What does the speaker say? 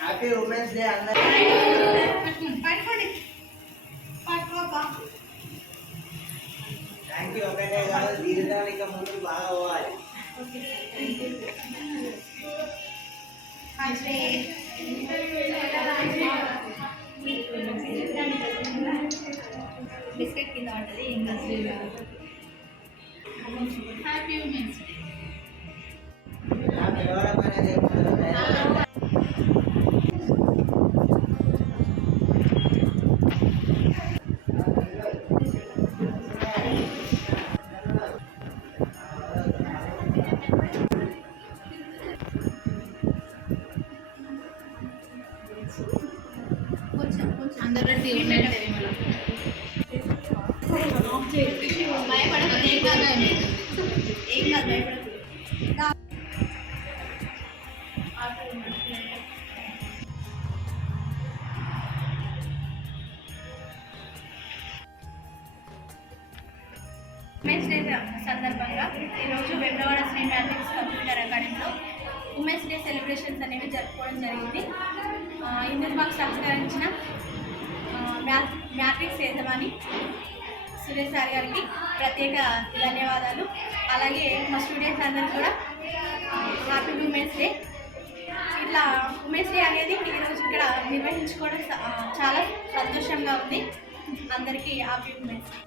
Happy women's day అందరూ. Thank you. ఒకటే కాదు, దీర్ఘకాలిక ముందు బాగా పోవాలి. బిస్కెట్ కింద ఉంటుంది ఇంకా హ్యాపీ ఉమెన్స్ డే. అందరూ భయపడదు, ఏం కాదు, ఏం కాదు, భయపడదు. ఉమెన్స్ డే సందర్భంగా ఈరోజు వేములవాడ శ్రీ మ్యాట్రిక్స్ కంప్యూటర్ అకాడమీలో ఉమెన్స్ డే సెలబ్రేషన్స్ అనేవి జరుపుకోవడం జరిగింది. ఇందుకు మాకు సహకరించిన మ్యాట్రిక్స్ యజమాని సురేష్ సార్ గారికి ప్రత్యేక ధన్యవాదాలు. అలాగే మా స్టూడెంట్స్ అందరూ కూడా హ్యాపీ ఉమెన్స్ డే. ఇట్లా ఉమెన్స్ డే అనేది ఈరోజు ఇక్కడ నిర్వహించుకోవడం చాలా సంతోషంగా ఉంది. అందరికీ హ్యాపీ ఉమెన్స్ డే.